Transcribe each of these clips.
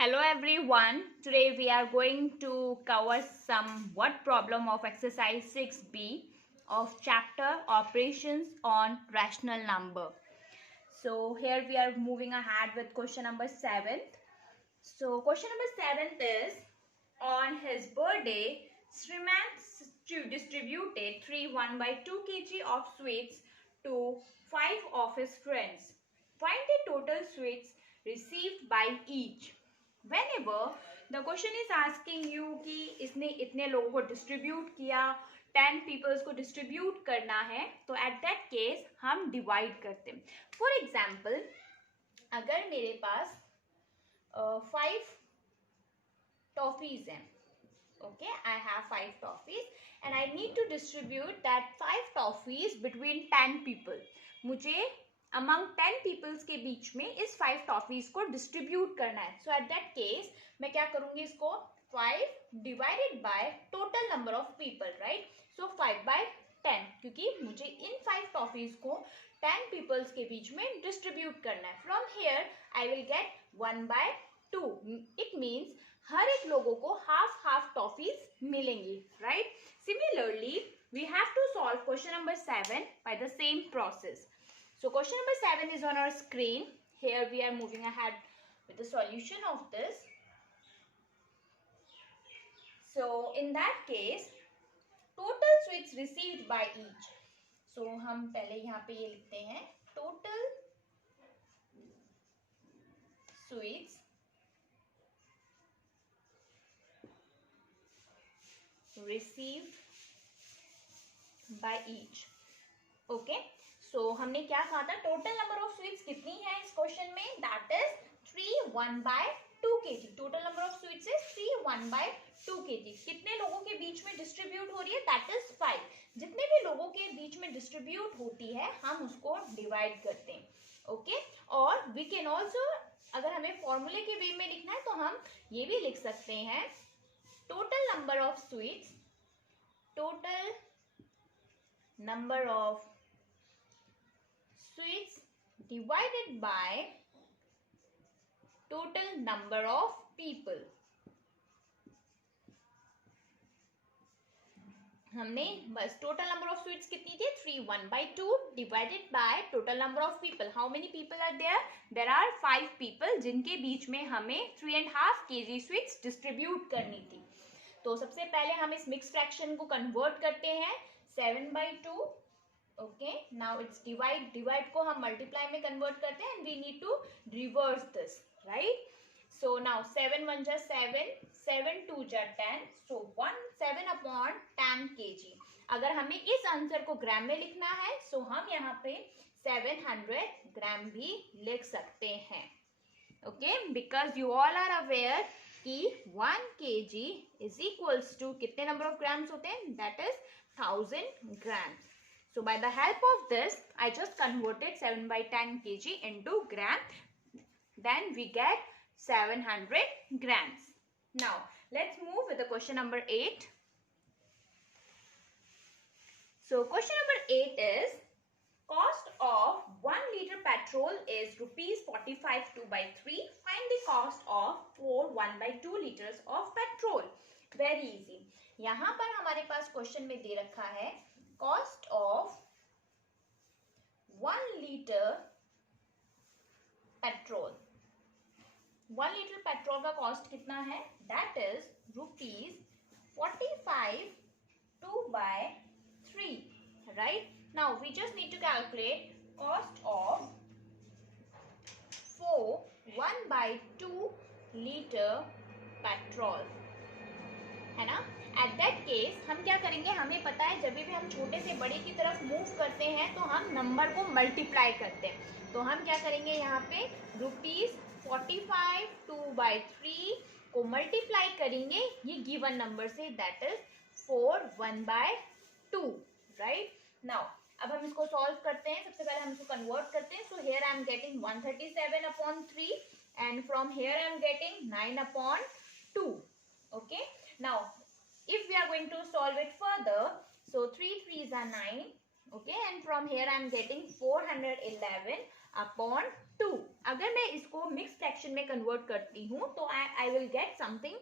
Hello everyone. Today we are going to cover some word problem of exercise 6b of chapter operations on rational number. So here we are moving ahead with question number 7. So question number 7 is, on his birthday, Sriman distributed 3 1 by 2 kg of sweets to 5 of his friends. Find the total sweets received by each. Whenever the question is asking you कि इसने इतने लोगों को distribute किया, 10 peoples को distribute करना है, तो एट दैट केस हम डिवाइड करते हैं. फॉर एग्जाम्पल, अगर मेरे पास 5 टॉफीज हैं, okay, I have 5 toffees and I need to distribute that 5 toffees between 10 people. मुझे among 10 peoples के बीच में इस 5 टॉफीज को डिस्ट्रीब्यूट करना है. सो एट दैट केस मैं क्या करूंगी, इसको 5 divided by total number of people, right. So 5 by 10, क्योंकि मुझे इन 5 टॉफीज को 10 पीपल्स के बीच में डिस्ट्रीब्यूट करना है. From here I will get 1 by 2. It means हर एक लोगों को हाफ हाफ टॉफीज मिलेंगी, right. Similarly we have to solve question number 7 by the same process. So question number 7 is on our screen. Here we are moving ahead with the solution of this. So in that case, total sweets received by each. So हम पहले यहाँ पे ये लिखते हैं, total sweets received by each. Okay. So हमने क्या कहा था, टोटल नंबर ऑफ स्वीट्स कितनी है इस क्वेश्चन में, that is 3 1 by 2 kg. Total number of sweets is 3 1 by 2 kg. कितने लोगों के बीच में डिस्ट्रीब्यूट हो रही है, दैट इज 5. जितने भी लोगों के बीच में डिस्ट्रीब्यूट होती है हम उसको डिवाइड करते हैं. ओके. और वी कैन ऑल्सो, अगर हमें फॉर्मूले के वे में लिखना है तो हम ये भी लिख सकते हैं, total number of sweets, total number of sweets divided by total number of people. हमने बस टोटल नंबर ऑफ स्वीट्स कितनी थी, 3 1 by 2 divided by total number of people. How many people are there, there are 5 people जिनके बीच में हमें 3.5 kg sweets distribute करनी थी. तो सबसे पहले हम इस मिक्स फ्रैक्शन को कन्वर्ट करते हैं, 7 by 2. Okay, now it's divide को हम multiply में convert करते हैं and we need to reverse this, right? So now 7 1 जा 7, 7 2 जा 10, so 7 upon 10 kg. अगर हमें इस आंसर को ग्राम में लिखना है, so हम यहाँ पे 700 ग्राम भी लिख सकते हैं. Okay, because you all are aware कि 1 kg is equals to कितने number of grams होते हैं, that is 1000 grams. So by the help of this, I just converted 7 by 10 kg into gram. Then we get 700 grams. Now, let's move with the question number 8. So question number 8 is, cost of 1 liter petrol is rupees 45 2 by 3. Find the cost of 4 1 by 2 liters of petrol. Very easy. यहाँ पर हमारे पास question में दे रखा है, cost of 1 liter petrol. 1 liter petrol का cost कितना है, that is rupees 45 2 by 3, right? Now we just need to calculate cost of 4 1 by 2 liter petrol, है ना. एट दैट केस हम क्या करेंगे, हमें पता है जब भी हम छोटे से बड़े की तरफ मूव करते हैं तो हम नंबर को मल्टीप्लाई करते हैं. तो हम क्या करेंगे, यहाँ पे रुपीज 45 2 by 3 को मल्टीप्लाई करेंगे ये गिवन नंबर से, that is 4 1 by 2, right. Now अब हम इसको सॉल्व करते हैं. सबसे पहले हम इसको कन्वर्ट करते हैं. So here I am getting 137 upon 3 and from here I am getting 9 upon 2. Okay, now if we are going to solve it further, so 3 3s are 9, okay, and from here I am getting 411 upon 2। अगर मैं इसको mix fraction में convert करती हूँ तो आई will get something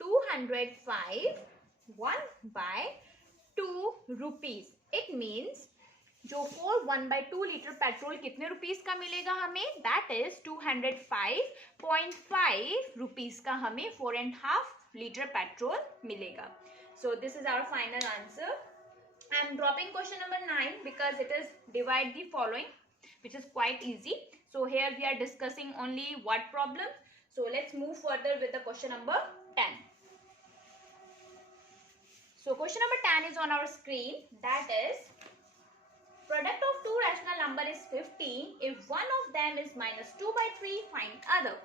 205 1/2 rupees. It means जो 1/2 litre petrol कितने rupees का मिलेगा हमें, दैट इज 205.5 रुपीस का हमें 4.5 लीटर पेट्रोल मिलेगा। So this is our final answer. I am dropping question number 9 because it is divide the following, which is quite easy. So here we are discussing only what problem. So let's move further with the question number 10. So question number 10 is on our screen. That is, product of two rational number is 15. If one of them is -2/3, find other.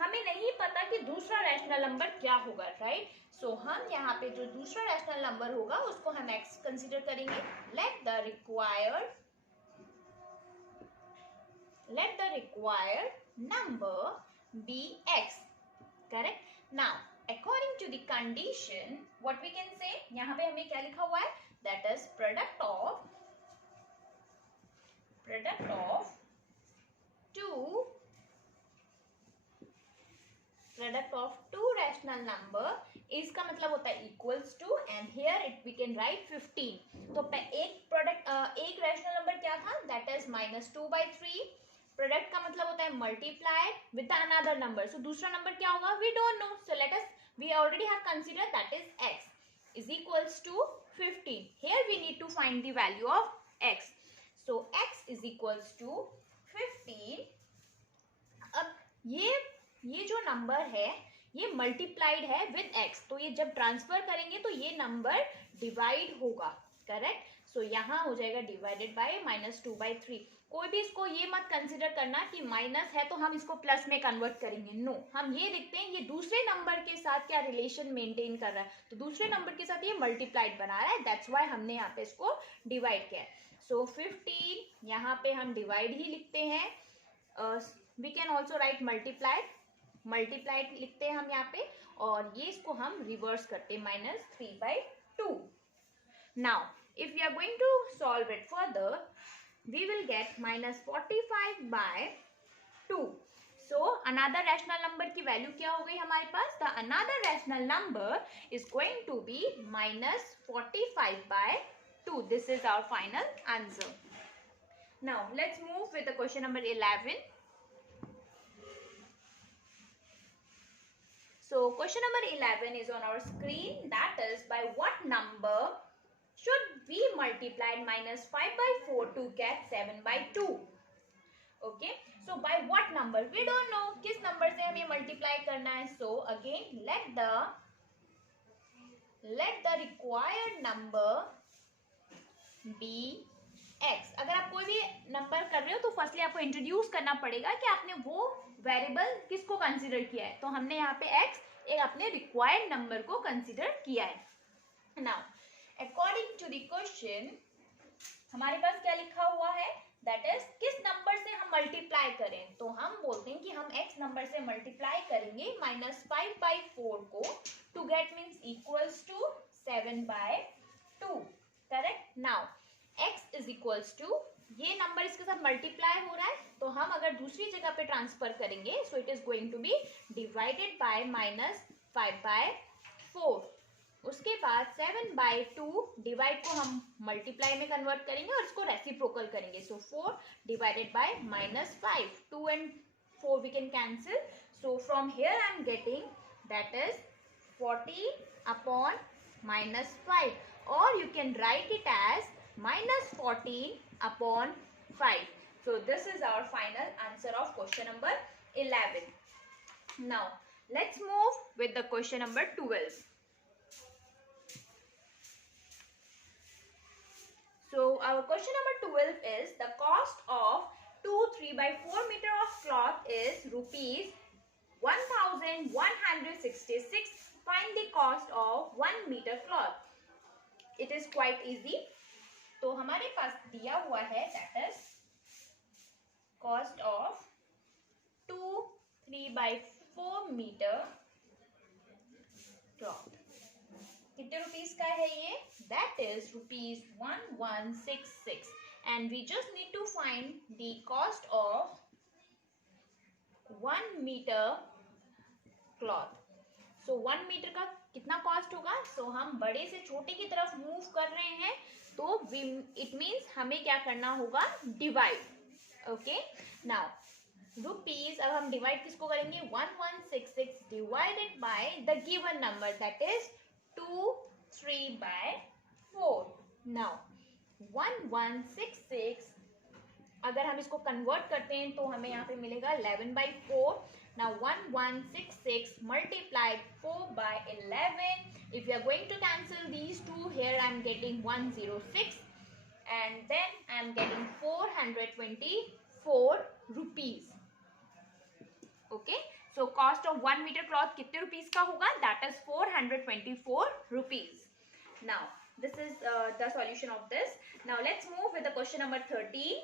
हमें नहीं पता कि दूसरा rational number क्या होगा, right? सो हम यहाँ पे जो दूसरा रैशनल नंबर होगा उसको हम x कंसीडर करेंगे। Let the required number be x, correct? Now according to the condition what we can say, यहाँ पे हमें क्या लिखा हुआ है, that is product of two rational number, इसका मतलब होता है equals to, and here it we can write 15। तो एक रैशनल नंबर क्या था, दैट इज -2/3। प्रोडक्ट का मतलब होता है multiplied with another number. So दूसरा नंबर क्या होगा, we don't know. So let us, we already have consider that is x is equals to 15। Here we need to find the value of x। So x is equals to 15। अब ये जो number है ये multiplied है with x, तो ये जब transfer करेंगे तो ये नंबर डिवाइड होगा, करेक्ट? सो यहाँ हो जाएगा डिवाइडेड बाय -2/3। कोई भी इसको ये मत कंसिडर करना कि माइनस है तो हम इसको प्लस में कन्वर्ट करेंगे, नो। हम ये देखते हैं ये दूसरे नंबर के साथ क्या रिलेशन मेंटेन कर रहा है, तो दूसरे नंबर के साथ ये मल्टीप्लाइड बना रहा है, दैट्स वाई हमने यहाँ पे इसको डिवाइड किया है। सो 15 यहाँ पे हम डिवाइड ही लिखते हैं, we can also write multiplied लिखते हैं हम यहाँ पे, और ये इसको हम रिवर्स करते हैं -3/2। Now if we are going to solve it further, we will get -45/2। So another rational number की वैल्यू क्या हो गई हमारे पास, the another rational number is going to be -45/2। This is our final answer. Now let's move with the question number 11. So question number 11 is on our screen. That is, by what number should we multiply -5/4 to get 7/2? Okay. So by what number? We don't know. किस number से हमें multiply करना है? So again, let the required number be x. अगर आप कोई भी number कर रहे हो तो फर्स्टली आपको इंट्रोड्यूस करना पड़ेगा कि आपने वो वेरिएबल किसको कंसीडर किया है। तो हमने यहाँ पे x एक अपने रिक्वायर्ड नंबर को कंसीडर किया है। Now according to the question हमारे पास क्या लिखा हुआ है, दैट इज किस नंबर से हम मल्टीप्लाई करें, तो हम बोलते हैं कि हम x नंबर से मल्टीप्लाई करेंगे -5/4 को, to get means equals to 7/2, correct? Now x is equals to, ये नंबर इसके साथ मल्टीप्लाई हो रहा है, तो हम अगर दूसरी जगह पे ट्रांसफर करेंगे, so it is going to be divided by -5/4। उसके बाद 7/2 डिवाइड को हम मल्टीप्लाई में कन्वर्ट करेंगे और इसको रेसिप्रोकल करेंगे। सो 4 divided by -5, 2 and 4 we can cancel. So from here I am getting that is 40/-5, or you can write it as -14/5. So this is our final answer of question number 11. Now let's move with the question number 12. So our question number 12 is, the cost of 2 3/4 meter of cloth is ₹1,166. Find the cost of 1 meter cloth. It is quite easy. तो हमारे पास दिया हुआ है, that is cost of 2 3/4 meter cloth. कितने rupees का है ये, that is ₹1166, and we just need to find the cost of 1 meter cloth. So 1 metre का कितना कॉस्ट होगा? So हम बड़े से छोटे की तरफ मूव कर रहे हैं, तो इट मीन्स हमें क्या करना होगा? डिवाइड. ओके, नाउ रुपीज, अब हम डिवाइड किसको करेंगे? 1166 divided by the given number that is 23/4. Now 1166 अगर हम इसको कन्वर्ट करते हैं तो हमें यहाँ पे मिलेगा 11/4. Now 1166 multiplied 4/11. If you are going to cancel these two, here I am getting 106 and then I am getting 424 rupees. Okay, so cost of 1 meter cloth कितने रुपीस का होगा? That is 424 rupees. Now this is the solution of this. Now let's move with the question number 13.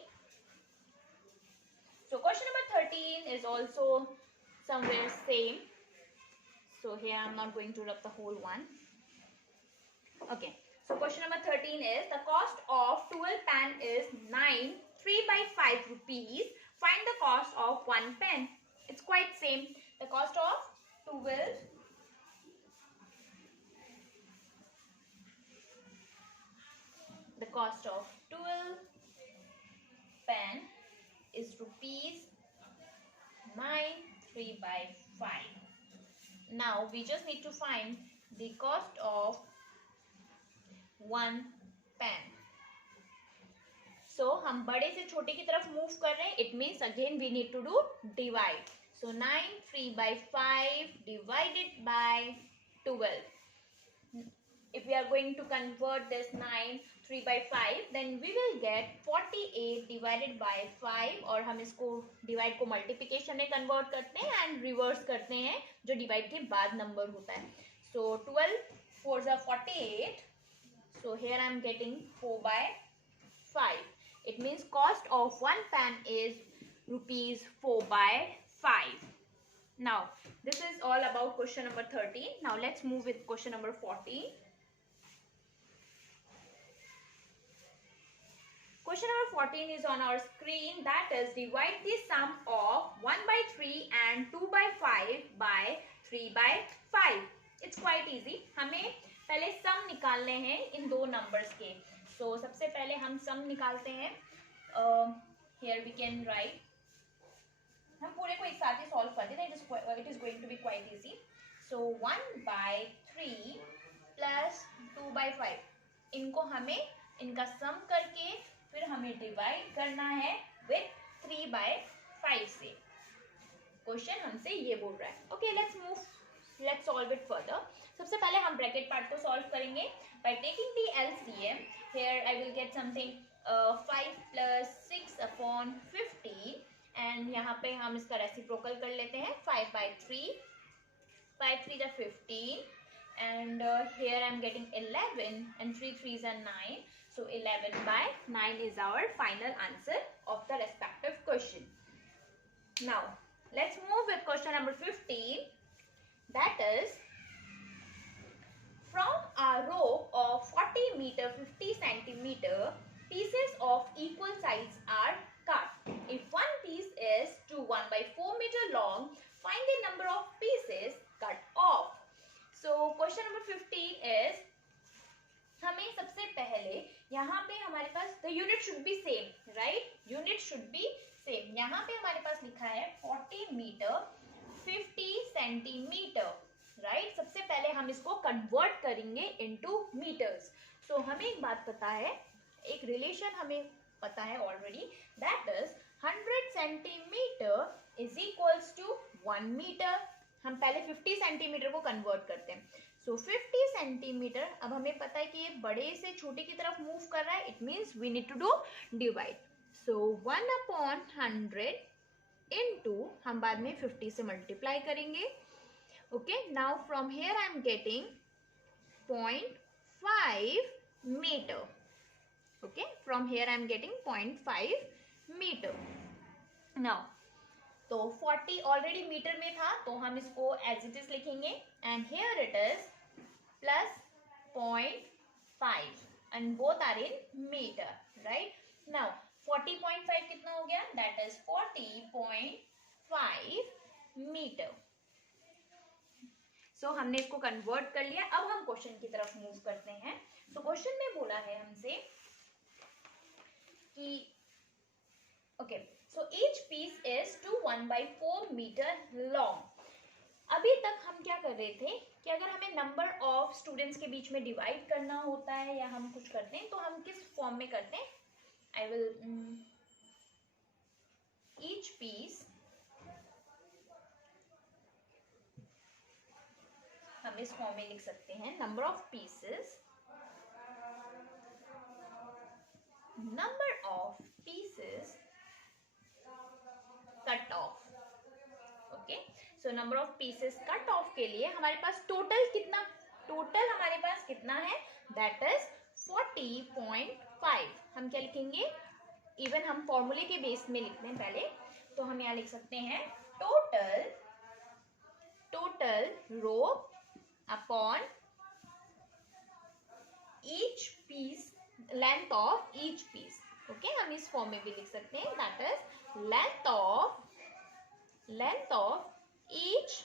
So question number 13 is also somewhere same. So here I'm not going to rub the whole one. Okay. So question number 13 is the cost of 12 pen is 9 3/5 rupees. Find the cost of 1 pen. It's quite same. The cost of 12 pen is rupees 9 3/5. Now we just need to find the cost of 1 pen. So हम बड़े से छोटे की तरफ move कर रहे हैं. It means again we need to do divide. So 9 3/5 divided by 12. If we are going to convert this 9 3/5, then we will get 48 divided by 5. और हम इसको डिवाइड को मल्टीप्लिकेशन में कन्वर्ट करते हैं एंड रिवर्स करते हैं जो डिवाइड के बाद नंबर होता है. So 12 4s are 48. So here I am getting 4/5. It means cost of 1 pen is rupees 4/5. Now this is all about question number 13. Now let's move with question number 14. Question number 14 is on our screen. That is, divide the sum of 1/3 and 2/5 by 3/5. It's quite easy. हमें पहले सम निकालने हैं इन दो numbers के. So सबसे पहले हम सम निकालते हैं. Here we can write. हम पूरे को एक साथ ही सॉल्व कर देते हैं. It is going to be quite easy. So 1/3 plus 2/5. इनको हमें इनका सम करके फिर हमें डिवाइड करना है विथ 3/5 से. क्वेश्चन हमसे ये बोल रहा है. Okay, let's solve it further. सबसे पहले हम ब्रैकेट पार्ट को सॉल्व करेंगे by taking the LCM. Here I will get something 5 + 6/15 and यहाँ पे हम इसका रेसिप्रोकल कर लेते हैं. 5/3, 5 3 are 15 and here I am getting 11 and 3 3s are 9. So 11/9 is our final answer of the respective question. Now let's move with question number 15. That is, from a rope of 40 meter 50 centimeter, pieces of equal size are cut. If one piece is to 1/4 meter long, find the number of pieces cut off. So question number 15 is, हमें सबसे पहले यहाँ पे हमारे पास the unit should be same, right? Unit should be same. यहाँ पे हमारे पास लिखा है 40 मीटर 50 सेंटीमीटर, राइट? सबसे पहले हम इसको कन्वर्ट करेंगे इनटू मीटर्स. सो हमें एक बात पता है, एक रिलेशन हमें पता है already, that is 100 centimetre is equals to 1 metre. हम पहले 50 सेंटीमीटर को कन्वर्ट करते हैं. सो 50 सेंटीमीटर, अब हमें पता है कि ये बड़े से छोटे की तरफ मूव कर रहा है. It means we need to do divide. So 1/100 into, हम बाद में 50 से मल्टीप्लाई करेंगे. Okay, now from here I am getting 0.5 metre. Okay, from here I am getting 0.5 metre. Now तो 40 ऑलरेडी मीटर में था तो हम इसको एज इट इज लिखेंगे and here it is plus 0.5 and both are in metre, right? Now 40.5 कितना हो गया? That is 40.5 metre. सो हमने इसको कन्वर्ट कर लिया. अब हम क्वेश्चन की तरफ मूव करते हैं. तो क्वेश्चन में बोला है हमसे कि okay, so each piece is 1/4 metre long. अभी तक हम क्या कर रहे थे कि अगर हमें नंबर ऑफ स्टूडेंट्स के बीच में डिवाइड करना होता है या हम कुछ करते हैं तो हम किस फॉर्म में करते हैं? आई विल ईच पीस, हम इस फॉर्म में लिख सकते हैं number of pieces, cut off. Okay, so number of pieces cut off के लिए हमारे पास टोटल हमारे पास कितना है? That is 40.5. हम क्या लिखेंगे? इवन हम फॉर्मूले के बेस में लिखते हैं पहले, तो हम यहाँ लिख सकते हैं total row upon each piece, length of each piece. Okay, हम इस फॉर्म में भी लिख सकते हैं. That is length of each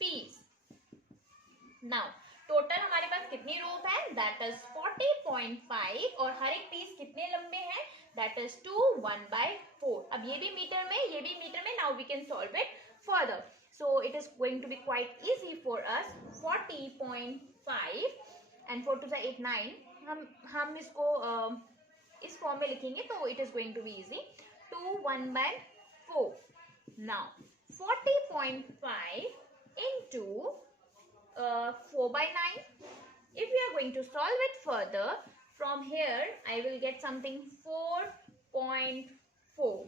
piece. Now total हमारे पास कितनी रोज है? दैट इज 40.5 और हर एक पीस कितने लंबे हैं? That is 1/4. अब ये भी मीटर में, ये भी मीटर में. Now we can solve it further. So it is going to be quite easy for us. 40.5 and 4 to 8 9. हम इसको इस फॉर्म में लिखेंगे तो it is going to be easy. 1/4. Now 40.5 into 4/9. If we are going to solve it further, from here I will get something 4.4.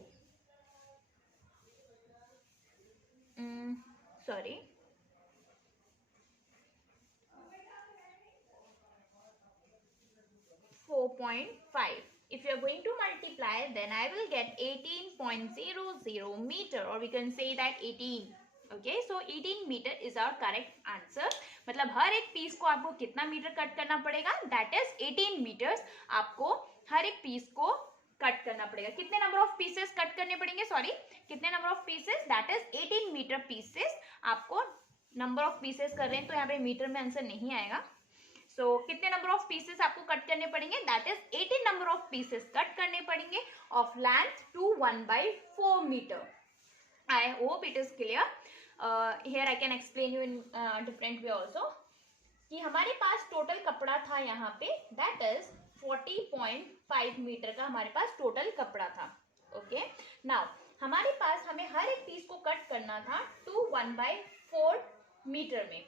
Sorry. .5. If you are going to multiply, then I will get 18.00 meter, or we can say that 18. Okay, so 18 meter is our correct answer. मतलब हर एक piece को आपको कितना metre cut करना पड़ेगा? That is 18 meters. आपको हर एक piece को कट करना पड़ेगा. कितने नंबर ऑफ पीसेस कट करने पड़ेंगे? सॉरी, कितने number of pieces? That is 18 metre pieces. आपको नंबर ऑफ पीसेस कर रहे हैं तो यहाँ पे मीटर में आंसर नहीं आएगा. सो कितने नंबर ऑफ पीसेस आपको कट करने पड़ेंगे? That is 18 number of pieces cut करने पड़ेंगे of length 1/4 metre. I hope it is clear. Here I can explain you in different way also. कि हमारे पास टोटल कपड़ा था यहाँ पे, दैट इज 40.5 मीटर का हमारे पास टोटल कपड़ा था. ओके, नाउ हमारे पास हमें हर एक पीस को कट करना था 1/4 मीटर में.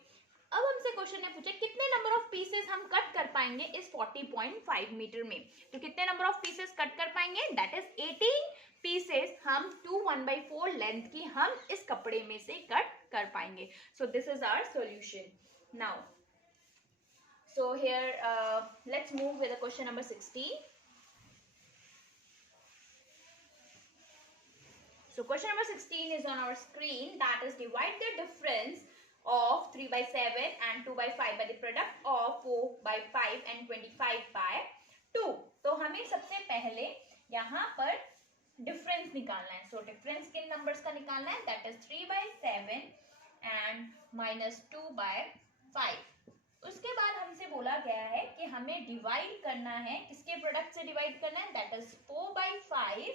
अब हमसे क्वेश्चन ने पूछा कितने नंबर ऑफ पीसेस हम कट कर पाएंगे इस 40.5 मीटर में. तो कितने नंबर ऑफ पीसेस कट कर पाएंगे? दैट इज 18 पीसेस हम 1/4 लेंथ की हम इस कपड़े में से कट कर पाएंगे. So this is our solution. Now so here let's move with the question number 16. So question number 16 is on our screen. That is, divide the difference of 3/7 and 2/5 by the product of 4/5 and 25/2. तो हमें सबसे पहले यहाँ पर difference निकालना है. So difference किन numbers का निकालना है? That is 3/7 and -2/5. उसके बाद हमसे बोला गया है कि हमें डिवाइड करना है. किसके प्रोडक्ट से डिवाइड करना है? That is 4/5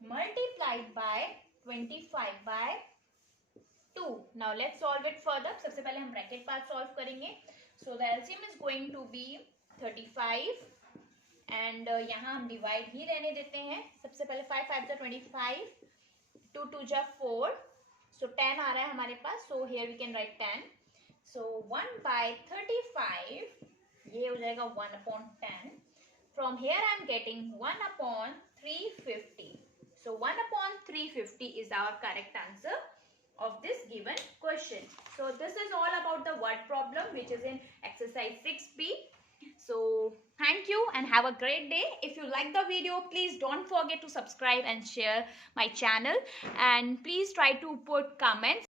multiplied by 25/2. Now let's solve it further. सबसे पहले हम ब्रैकेट पार्ट सॉल्व करेंगे. So the LCM is going to be 35 and यहाँ हम डिवाइड ही रहने देते हैं. सबसे पहले 5 5 जा 25, 2 2 जा 4, so 10 आ रहा है हमारे पास. So here we can write 10. So 1/35 ये हो जाएगा 1/10. From here I am getting 1/350. So 1/350 is our correct answer of this given question. So this is all about the word problem which is in exercise 6B. So thank you and have a great day. If you like the video, please don't forget to subscribe and share my channel, and please try to put comments.